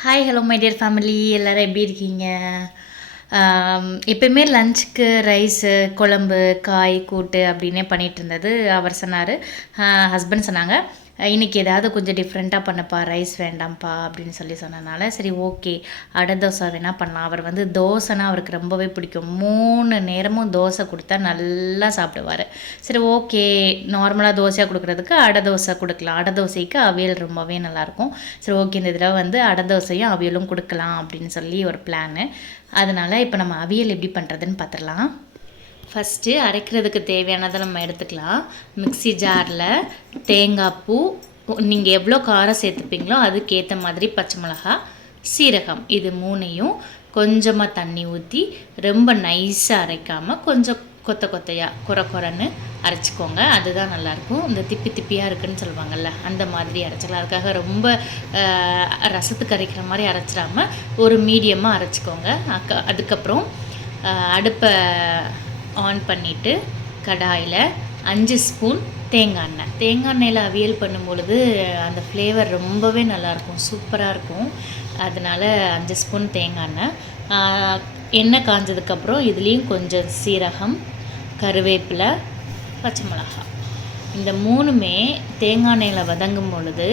Hi hello my dear family, எல்லோரும் எப்படி இருக்கீங்க? எப்பயுமே லஞ்சுக்கு ரைஸு குழம்பு காய் கூட்டு அப்படின்னே பண்ணிகிட்டு இருந்தது. அவர் சொன்னார், ஹஸ்பண்ட் சொன்னாங்க, இன்றைக்கி ஏதாவது கொஞ்சம் டிஃப்ரெண்ட்டாக பண்ணப்பா, ரைஸ் வேண்டாம்ப்பா அப்படின்னு சொன்னனால சரி ஓகே அடை தோசை வேணால் பண்ணலாம். அவர் வந்து தோசைனா அவருக்கு ரொம்பவே பிடிக்கும். 3 நேரமும் தோசை கொடுத்தா நல்லா சாப்பிடுவார். சரி ஓகே, நார்மலாக தோசையாக கொடுக்குறதுக்கு அடை தோசை கொடுக்கலாம். அடை தோசைக்கு அவியல் ரொம்பவே நல்லாயிருக்கும். சரி ஓகே, இந்த தடவை வந்து அடை தோசையும் அவியலும் கொடுக்கலாம் அப்படின்னு சொல்லி ஒரு பிளானு. அதனால் இப்போ நம்ம அவியல் எப்படி பண்ணுறதுன்னு பார்த்துடலாம். ஃபஸ்ட்டு அரைக்கிறதுக்கு தேவையானதை நம்ம எடுத்துக்கலாம். மிக்ஸி ஜாரில் தேங்காய் பூ, நீங்கள் எவ்வளோ காரம் சேர்த்துப்பீங்களோ அதுக்கேற்ற மாதிரி பச்சை மிளகா, சீரகம், இது 3ஐயும் கொஞ்சமாக தண்ணி ஊற்றி ரொம்ப நைஸாக அரைக்காமல் கொஞ்சம் கொத்தையாக குறன்னு அரைச்சிக்கோங்க. அதுதான் நல்லாயிருக்கும். இந்த திப்பி திப்பியாக இருக்குதுன்னு சொல்லுவாங்கள்ல, அந்த மாதிரி அரைச்சிக்கலாம். அதுக்காக ரொம்ப ரசத்துக்கு அரைக்கிற மாதிரி அரைச்சிடாமல் ஒரு மீடியமாக அரைச்சிக்கோங்க. அதுக்கப்புறம் அடுப்பை ஆன் பண்ணிவிட்டு கடாயில் 5 ஸ்பூன் தேங்காய் எண்ணெயில் அவியல் பண்ணும்பொழுது அந்த ஃப்ளேவர் ரொம்பவே நல்லாயிருக்கும், சூப்பராக இருக்கும். அதனால் 5 ஸ்பூன் தேங்காய் எண்ணெய் காஞ்சதுக்கப்புறம் இதுலேயும் கொஞ்சம் சீரகம், கருவேப்பிலை, பச்சை மிளகாய், இந்த 3மே தேங்காய் எண்ணெயில் வதங்கும் பொழுது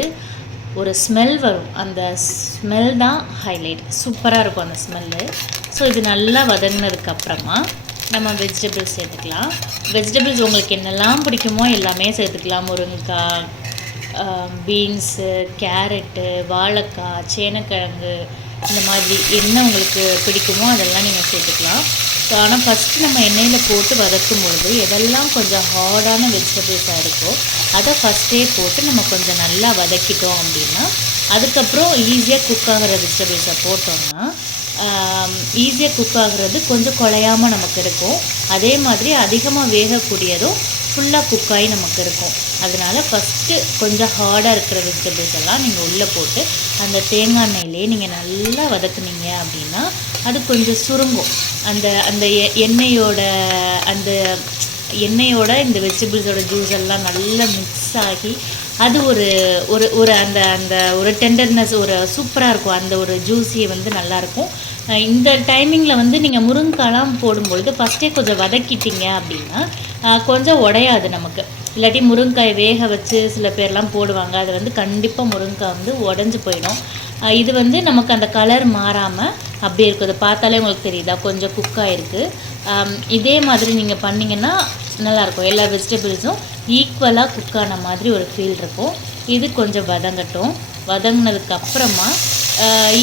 ஒரு ஸ்மெல் வரும். அந்த ஸ்மெல் தான் ஹைலைட், சூப்பராக இருக்கும் அந்த ஸ்மெல்லு. ஸோ இது நல்லா வதங்கினதுக்கப்புறமா நம்ம வெஜிடபிள்ஸ் சேர்த்துக்கலாம். வெஜிடபிள்ஸ் உங்களுக்கு என்னெல்லாம் பிடிக்குமோ எல்லாமே சேர்த்துக்கலாம். முருங்கைக்காய், பீன்ஸு, கேரட்டு, வாழைக்காய், சேனக்கிழங்கு, இந்த மாதிரி என்ன உங்களுக்கு பிடிக்குமோ அதெல்லாம் நீங்கள் சேர்த்துக்கலாம். ஸோ ஆனால் ஃபஸ்ட்டு நம்ம எண்ணெயில் போட்டு வதக்கும் பொழுது எதெல்லாம் கொஞ்சம் ஹார்டான வெஜிடபிள்ஸாக இருக்கோ அதை ஃபஸ்ட்டே போட்டு நம்ம கொஞ்சம் நல்லா வதக்கிட்டோம் அப்படின்னா அதுக்கப்புறம் ஈஸியாக குக் ஆகிற வெஜிடபிள்ஸை போட்டோம்னா ஈஸியாக குக் ஆகுறது கொஞ்சம் குழையாமல் நமக்கு இருக்கும். அதே மாதிரி அதிகமாக வேகக்கூடியதும் ஃபுல்லாக குக் ஆகி நமக்கு இருக்கும். அதனால் ஃபஸ்ட்டு கொஞ்சம் ஹார்டாக இருக்கிற வெஜிடபிள்ஸ் எல்லாம் நீங்கள் உள்ளே போட்டு அந்த தேங்காய் எண்ணெயிலே நீங்கள் நல்லா வதக்குனீங்க அப்படின்னா அது கொஞ்சம் சுருங்கும். அந்த அந்த எண்ணெயோட இந்த வெஜிடபிள்ஸோட ஜூஸ் எல்லாம் நல்லா மிக்ஸ் ஆகி அது ஒரு ஒரு ஒரு அந்த அந்த ஒரு டெண்டர்னஸ் ஒரு சூப்பராக இருக்கும். அந்த ஒரு ஜூஸியை வந்து நல்லாயிருக்கும். இந்த டைமிங்கில் வந்து நீங்கள் முருங்கைக்காலாம் போடும்பொழுது ஃபஸ்ட்டே கொஞ்சம் வதக்கிட்டீங்க அப்படின்னா கொஞ்சம் உடையாது நமக்கு. இல்லாட்டி முருங்கைக்காய் வேக வச்சு சில பேர்லாம் போடுவாங்க, அது வந்து கண்டிப்பாக முருங்கைக்காய் வந்து உடஞ்சி போயிடும். இது வந்து நமக்கு அந்த கலர் மாறாமல் அப்படியே இருக்குது. பார்த்தாலே உங்களுக்கு தெரியுதா கொஞ்சம் குக் ஆகிருக்கு. இதே மாதிரி நீங்கள் பண்ணிங்கன்னா நல்லாயிருக்கும். எல்லா வெஜிடபிள்ஸும் ஈக்குவலாக குக் ஆன மாதிரி ஒரு ஃபீல் இருக்கும். இது கொஞ்சம் வதங்கட்டும். வதங்கினதுக்கப்புறமா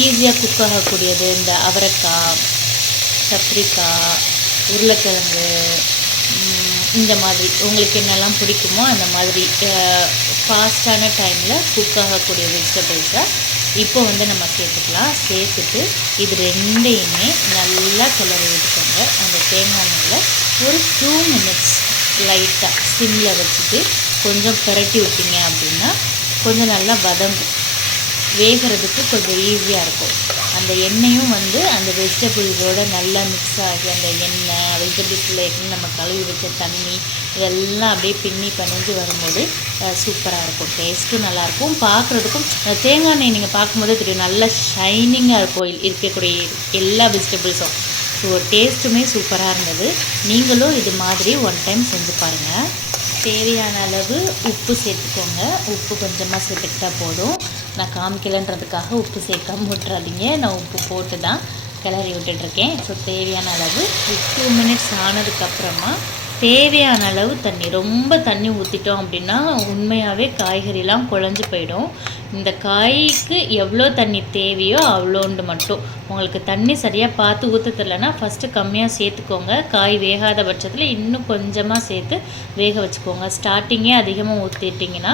ஈஸியாக குக் ஆகக்கூடியது இந்த அவரைக்காய், கத்திரிக்காய், உருளைக்கிழங்கு, இந்த மாதிரி உங்களுக்கு என்னெல்லாம் பிடிக்குமோ அந்த மாதிரி ஃபாஸ்ட்டான டைமில் குக் ஆகக்கூடிய வெஜிடபிள்ஸை இப்போ வந்து நம்ம சேர்த்துக்கலாம். சேர்த்துட்டு இது ரெண்டையுமே நல்லா கிளறி விட்டுக்கோங்க. அந்த தேங்காய் எண்ணெயில் ஒரு 2 மினிட்ஸ் லைட்டாக சிம்மில் வச்சுட்டு கொஞ்சம் பரட்டி விட்டீங்க அப்படின்னா கொஞ்சம் நல்லா வதங்கும். வேகிறதுக்கு கொஞ்சம் ஈஸியாக இருக்கும். அந்த எண்ணெயும் வந்து அந்த வெஜிடபிள்ஸோடு நல்லா மிக்ஸ் ஆகி அந்த எண்ணெய் வெஜிடபிள்ஸில் எண்ணெய் நம்ம கழுவி வச்ச தண்ணி இதெல்லாம் அப்படியே பின்னி பணிஞ்சு வரும்போது சூப்பராக இருக்கும். டேஸ்ட்டும் நல்லாயிருக்கும். பார்க்குறதுக்கும் தேங்காய் எண்ணெய் நீங்கள் பார்க்கும்போதே தெரியும் நல்லா ஷைனிங்காக இருக்கும் இருக்கக்கூடிய எல்லா வெஜிடபிள்ஸும். ஸோ டேஸ்ட்டுமே சூப்பராக இருந்தது. நீங்களும் இது மாதிரி 1 டைம் செஞ்சு பாருங்கள். தேவையான அளவு உப்பு சேர்த்துக்கோங்க. உப்பு கொஞ்சமாக சேர்த்துக்கிட்டால் போதும். நான் காமிக்கலைன்றதுக்காக உப்பு சேர்க்காம விட்டுறாதீங்க. நான் உப்பு போட்டு தான் கிளறி விட்டுட்ருக்கேன். ஸோ தேவையான அளவு 2 மினிட்ஸ் ஆனதுக்கப்புறமா தேவையான அளவு தண்ணி, ரொம்ப தண்ணி ஊற்றிட்டோம் அப்படின்னா உண்மையாகவே காய்கறிலாம் குழஞ்சி போயிடும். இந்த காய்க்கு எவ்வளோ தண்ணி தேவையோ அவ்வளோண்டு மட்டும். உங்களுக்கு தண்ணி சரியாக பார்த்து ஊற்ற தெரியலனா ஃபஸ்ட்டு கம்மியாக சேர்த்துக்கோங்க. காய் வேகாத பட்சத்தில் இன்னும் கொஞ்சமாக சேர்த்து வேக வச்சுக்கோங்க. ஸ்டார்டிங்கே அதிகமாக ஊற்றிட்டிங்கன்னா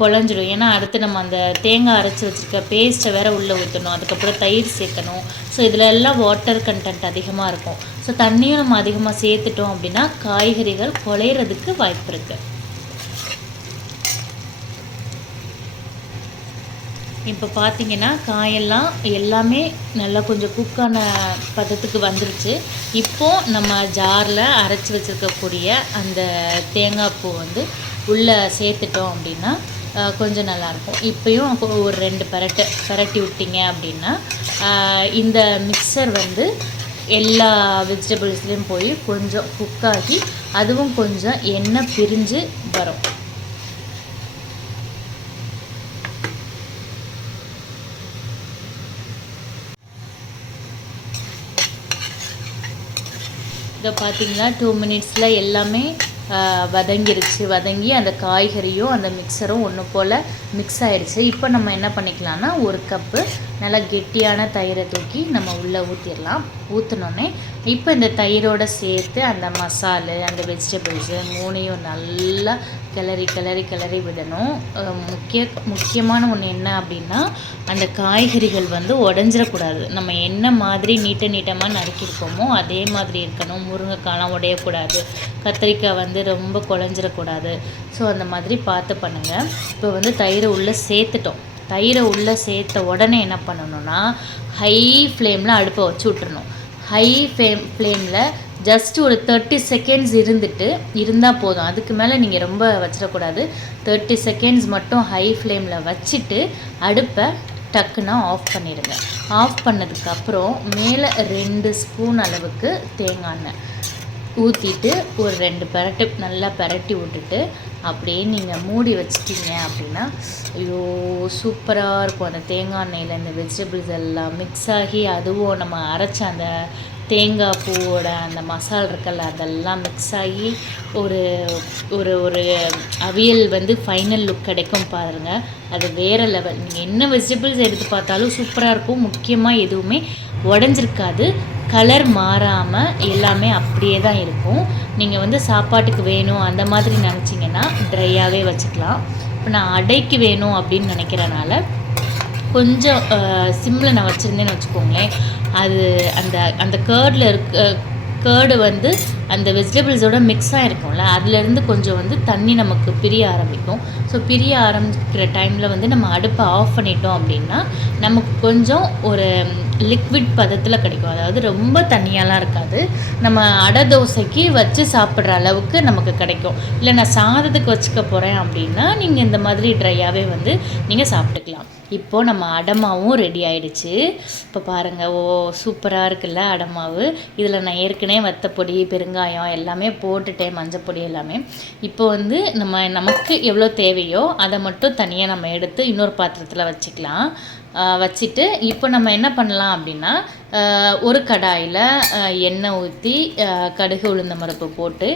குழஞ்சிடும். ஏன்னா அடுத்து நம்ம அந்த தேங்காய் அரைச்சி வச்சுருக்க பேஸ்ட்டை வேறு உள்ளே ஊற்றணும். அதுக்கப்புறம் தயிர் சேர்க்கணும். ஸோ இதில் எல்லாம் வாட்டர் கண்டென்ட் அதிகமாக இருக்கும். ஸோ தண்ணியும் நம்ம அதிகமாக சேர்த்துட்டோம் அப்படின்னா காய்கறிகள் குழையிறதுக்கு வாய்ப்பு இருக்குது. இப்போ பார்த்தீங்கன்னா காயெல்லாம் எல்லாமே நல்லா கொஞ்சம் குக்கான பதத்துக்கு வந்துருச்சு. இப்போது நம்ம ஜாரில் அரைச்சி வச்சுருக்கக்கூடிய அந்த தேங்காய் பூ வந்து உள்ளே சேர்த்துட்டோம் அப்படின்னா கொஞ்சம் நல்லாயிருக்கும். இப்போயும் ஒரு 2 பரட்டி விட்டிங்க அப்படின்னா இந்த மிக்சர் வந்து எல்லா வெஜிடபிள்ஸ்லேயும் போய் கொஞ்சம் குக்காகி அதுவும் கொஞ்சம் எண்ணெய் பிரிஞ்சு வரும். இதை பார்த்திங்களா 2 மினிட்ஸில் எல்லாமே வதங்கி அந்த காய்கறியும் அந்த மிக்சரும் ஒன்று போல் மிக்ஸ் ஆகிடுச்சு. இப்போ நம்ம என்ன பண்ணிக்கலாம்னா 1 கப்பு நல்லா கெட்டியான தயிரை தூக்கி நம்ம உள்ளே ஊற்றிடலாம். ஊற்றினோடனே இப்போ இந்த தயிரோடு சேர்த்து அந்த மசாலு அந்த வெஜிடபிள்ஸு 3ஐயும் நல்லா கிளறி விடணும். முக்கியமான ஒன்று என்ன அப்படின்னா அந்த காய்கறிகள் வந்து உடஞ்சிடக்கூடாது. நம்ம என்ன மாதிரி நீட்டமாக நறுக்கியிருக்கோமோ அதே மாதிரி இருக்கணும். முருங்கைக்காய்லாம் உடையக்கூடாது, கத்திரிக்காய் வந்து ரொம்ப குழஞ்சிடக்கூடாது. ஸோ அந்த மாதிரி பார்த்து பண்ணுங்கள். இப்போ வந்து தயிரை உள்ளே சேர்த்துட்டோம். தயிரை உள்ளே சேர்த்த உடனே என்ன பண்ணணும்னா ஹை ஃப்ளேமில் அடுப்பை வச்சு விட்டுறணும். ஹை ஃப்ளேமில் ஜஸ்ட் ஒரு 30 செகண்ட்ஸ் இருந்தால் போதும். அதுக்கு மேலே நீங்கள் ரொம்ப வச்சிடக்கூடாது. 30 செகண்ட்ஸ் மட்டும் ஹை ஃப்ளேமில் வச்சுட்டு அடுப்பை டக்குன்னா ஆஃப் பண்ணிடுங்க. ஆஃப் பண்ணதுக்கப்புறம் மேலே 2 ஸ்பூன் அளவுக்கு தேங்காய் எண்ணெய் ஊற்றிட்டு ஒரு 2 நல்லா பரட்டி விட்டுட்டு அப்படியே நீங்கள் மூடி வச்சிட்டிங்க அப்படின்னா ஐயோ சூப்பராக இருக்கும். அந்த தேங்காய் எண்ணெயில் இந்த வெஜிடபிள்ஸ் எல்லாம் மிக்ஸ் ஆகி அதுவும் நம்ம அரைச்ச அந்த தேங்காய் பூவோட அந்த மசாலா இருக்குல்ல அதெல்லாம் மிக்ஸ் ஆகி ஒரு ஒரு ஒரு அவியல் வந்து ஃபைனல் லுக் கிடைக்கும் பாருங்கள். அது வேறு லெவல். நீங்கள் என்ன வெஜிடபிள்ஸ் எடுத்து பார்த்தாலும் சூப்பராக இருக்கும். முக்கியமாக எதுவுமே உடஞ்சிருக்காது, கலர் மாறாமல் எல்லாமே அப்படியே தான் இருக்கும். நீங்கள் வந்து சாப்பாட்டுக்கு வேணும் அந்த மாதிரி நினச்சிங்கன்னா ட்ரையாகவே வச்சுக்கலாம். இப்போ நான் அடைக்கு வேணும் அப்படின்னு நினைக்கிறனால கொஞ்சம் சிம்மில் நான் வச்சுருந்தேன்னு வச்சுக்கோங்களேன். அது அந்த கேர்டு வந்து அந்த வெஜிடபிள்ஸோட மிக்ஸ் ஆகிருக்கும்ல அதுலேருந்து கொஞ்சம் வந்து தண்ணி நமக்கு பிரிய ஆரம்பிக்கும். ஸோ பிரிய ஆரம்பிக்கிற டைமில் வந்து நம்ம அடுப்பை ஆஃப் பண்ணிட்டோம் அப்படின்னா நமக்கு கொஞ்சம் ஒரு லிக்விட் பதத்தில் கிடைக்கும். அதாவது ரொம்ப தண்ணியாலாம் இருக்காது. நம்ம அடை தோசைக்கு வச்சு சாப்பிட்ற அளவுக்கு நமக்கு கிடைக்கும். இல்லை நான் சாதத்துக்கு வச்சுக்க போகிறேன் அப்படின்னா நீங்கள் இந்த மாதிரி ட்ரையாகவே வந்து நீங்கள் சாப்பிட்டுக்கலாம். இப்போது நம்ம அடமாவும் ரெடி ஆகிடுச்சு. இப்போ பாருங்கள், சூப்பராக இருக்குல்ல அடமாவு. இதில் நான் ஏற்கனவே வத்தப்பொடி பெருங்காயம் எல்லாமே போட்டுட்டேன், மஞ்சப்பொடி எல்லாமே. இப்போ வந்து நமக்கு எவ்வளோ தேவையோ அதை மட்டும் தனியாக நம்ம எடுத்து இன்னொரு பாத்திரத்தில் வச்சுக்கலாம். வச்சுட்டு இப்போ நம்ம என்ன பண்ணலாம் அப்படின்னா ஒரு கடாயில் எண்ணெய் ஊற்றி கடுகு உளுந்தம் பருப்பு போட்டு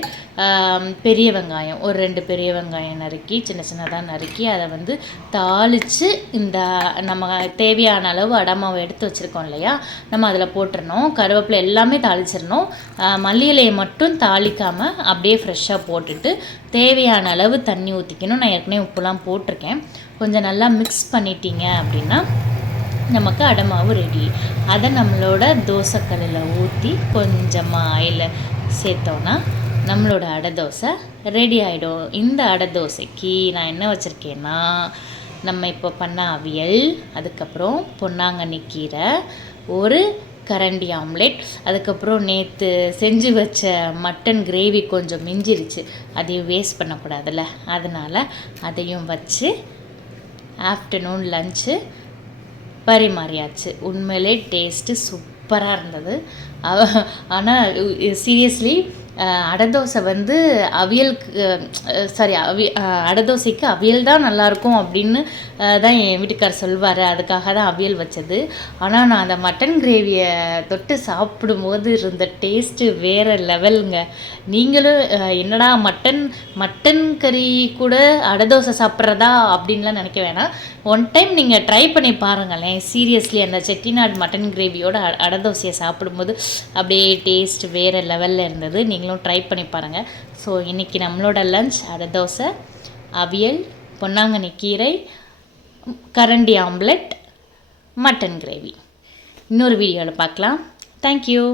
பெரிய வெங்காயம் ஒரு 2 பெரிய வெங்காயம் நறுக்கி சின்னதாக நறுக்கி அதை வந்து தாளித்து இந்த நம்ம தேவையான அளவு அடமாவை எடுத்து வச்சுருக்கோம் இல்லையா, நம்ம அதில் போட்டுடணும். கருவேப்பிலை எல்லாமே தாளிச்சிடணும். மல்லி இலையை மட்டும் தாளிக்காமல் அப்படியே ஃப்ரெஷ்ஷாக போட்டுட்டு தேவையான அளவு தண்ணி ஊற்றிக்கணும். நான் ஏற்கனவே உப்புலாம் போட்டிருக்கேன். கொஞ்சம் நல்லா மிக்ஸ் பண்ணிட்டீங்க அப்படின்னா நமக்கு அடமாவு ரெடி. அதை நம்மளோட தோசைக்கல்லில் ஊற்றி கொஞ்சமாக ஆயில் சேர்த்தோன்னா நம்மளோட அடை தோசை ரெடி ஆகிடும். இந்த அடை தோசைக்கு நான் என்ன வச்சுருக்கேன்னா நம்ம இப்போ பண்ண அவியல், அதுக்கப்புறம் பொன்னாங்கண்ணி கீரை, ஒரு கரண்டி ஆம்லெட், அதுக்கப்புறம் நேற்று செஞ்சு வச்ச மட்டன் கிரேவி கொஞ்சம் மிஞ்சிருச்சு, அதையும் வேஸ்ட் பண்ணக்கூடாதுல்ல, அதனால் அதையும் வச்சு ஆஃப்டர்நூன் லஞ்சு பரிமாறியாச்சு. உண்மையிலே டேஸ்ட்டு சூப்பராக இருந்தது. ஆனால் சீரியஸ்லி அடை தோசை வந்து அவியலுக்கு அடை தோசைக்கு அவியல் தான் நல்லாயிருக்கும் அப்படின்னு தான் என் வீட்டுக்கார் சொல்வார். அதுக்காக தான் அவியல் வச்சது. ஆனால் நான் அந்த மட்டன் கிரேவியை தொட்டு சாப்பிடும்போது இருந்த டேஸ்ட்டு வேறு லெவலுங்க. நீங்களும் என்னடா மட்டன் கறி கூட அடை தோசை சாப்பிட்றதா அப்படின்லாம் நினைக்க வேணாம். ஒன் டைம் நீங்கள் ட்ரை பண்ணி பாருங்களேன். சீரியஸ்லி அந்த செட்டிநாடு மட்டன் கிரேவியோட அடை தோசையை சாப்பிடும்போது அப்படியே டேஸ்ட் வேறு லெவலில் இருந்தது. நீங்களும் ட்ரை பண்ணி பாருங்கள். ஸோ இன்றைக்கி நம்மளோட லஞ்ச் அடை தோசை, அவியல், பொன்னாங்கண்ணி கீரை, கரண்டி ஆம்லெட், மட்டன் கிரேவி. இன்னொரு வீடியோவில் பார்க்கலாம். தேங்க்யூ.